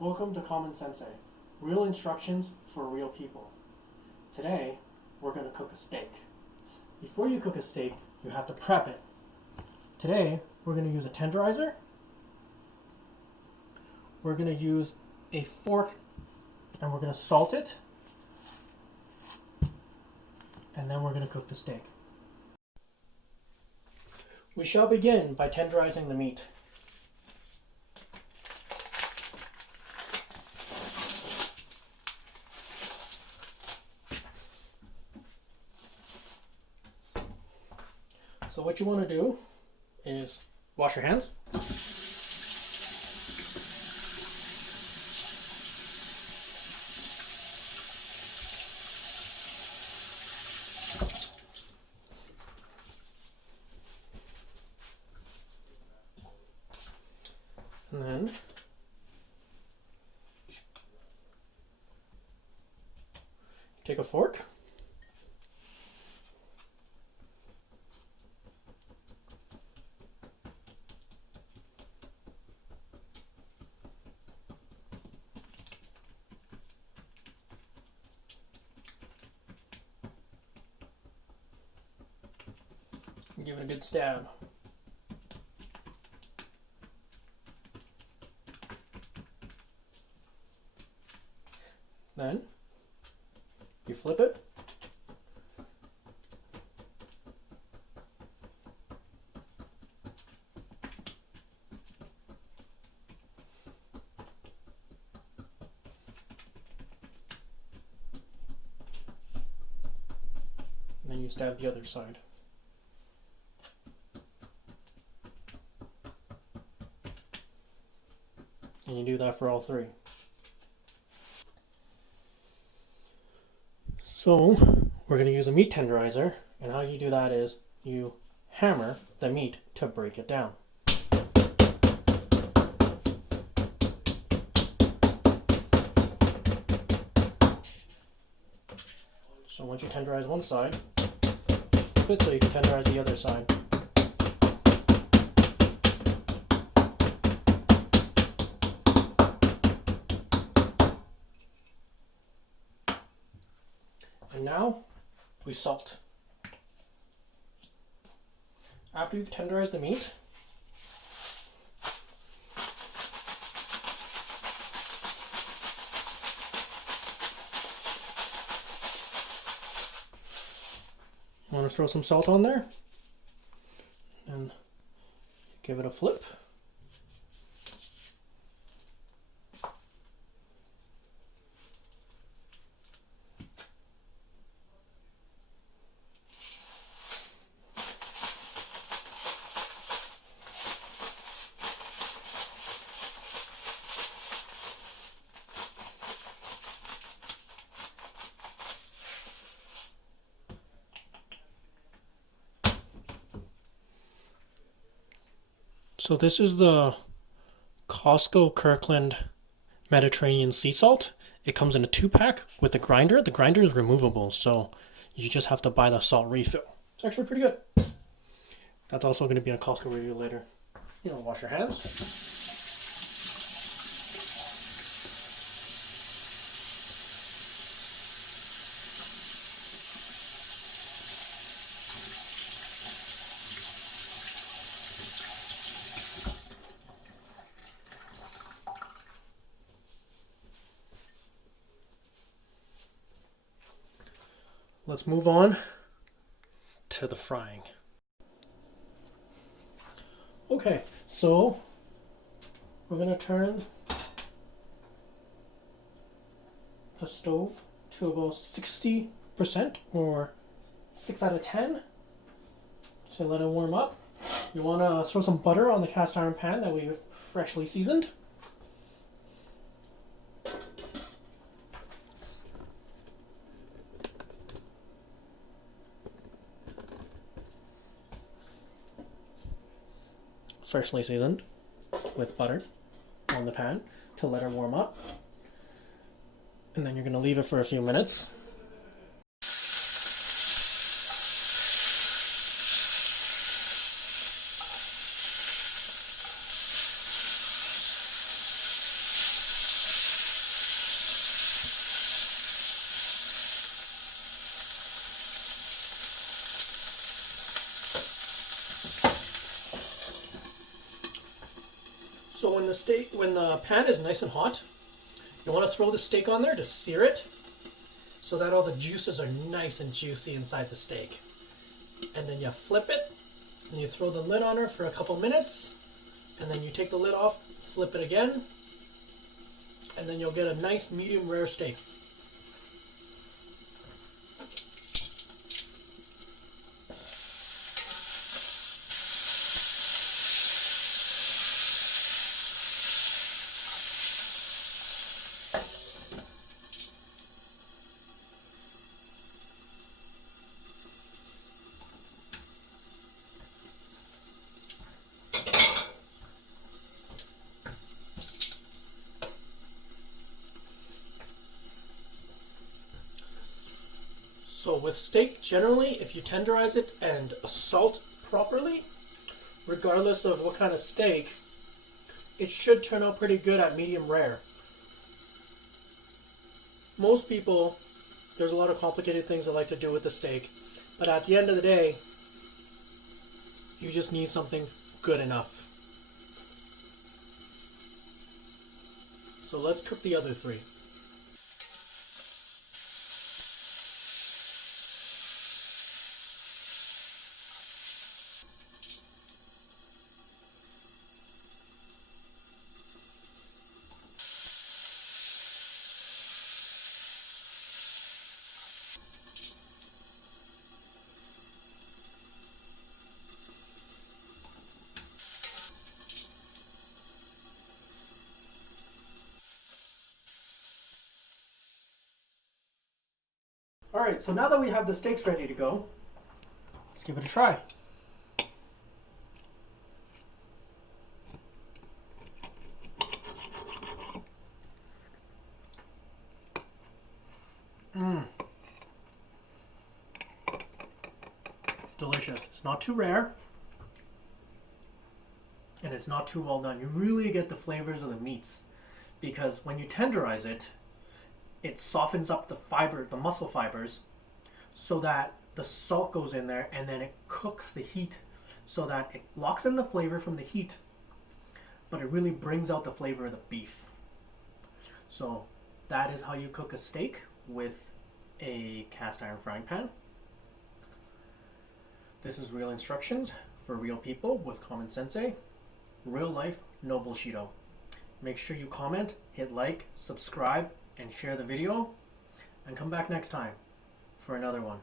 Welcome to Common Sensei, real instructions for real people. Today, we're going to cook a steak. Before you cook a steak, you have to prep it. Today, we're going to use a tenderizer. We're going to use a fork and we're going to salt it. And then we're going to cook the steak. We shall begin by tenderizing the meat. So what you want to do is wash your hands. And then take a fork. And give it a good stab. Then you flip it. And then you stab the other side. And you do that for all three. So we're going to use a meat tenderizer, and how you do that is you hammer the meat to break it down. So once you tenderize one side, flip it so you can tenderize the other side. And now we salt. After you've tenderized the meat, you want to throw some salt on there and give it a flip. So this is the Costco Kirkland Mediterranean sea salt. It comes in a 2-pack with a grinder. The grinder is removable, so you just have to buy the salt refill. It's actually pretty good. That's also going to be in a Costco review later. You know, wash your hands. Let's move on to the frying. Okay, so we're going to turn the stove to about 60% or 6 out of 10. So let it warm up. You want to throw some butter on the cast iron pan that we've freshly seasoned. Freshly seasoned with butter on the pan to let it warm up. And then you're going to leave it for a few minutes. So when the pan is nice and hot, you want to throw the steak on there to sear it so that all the juices are nice and juicy inside the steak. And then you flip it and you throw the lid on her for a couple minutes, and then you take the lid off, flip it again, and then you'll get a nice medium rare steak. So with steak, generally, if you tenderize it and salt properly, regardless of what kind of steak, it should turn out pretty good at medium rare. Most people, there's a lot of complicated things they like to do with the steak, but at the end of the day, you just need something good enough. So let's cook the other three. Alright, so now that we have the steaks ready to go, let's give it a try. It's delicious. It's not too rare, and it's not too well done. You really get the flavors of the meats, because when you tenderize it, it softens up the muscle fibers, so that the salt goes in there, and then it cooks the heat so that it locks in the flavor from the heat, but it really brings out the flavor of the beef. So that is how you cook a steak with a cast iron frying pan. This is Real Instructions for real people with common sensei. Real life, no bullshito. Make sure you comment, hit like, subscribe, and share the video, and come back next time for another one.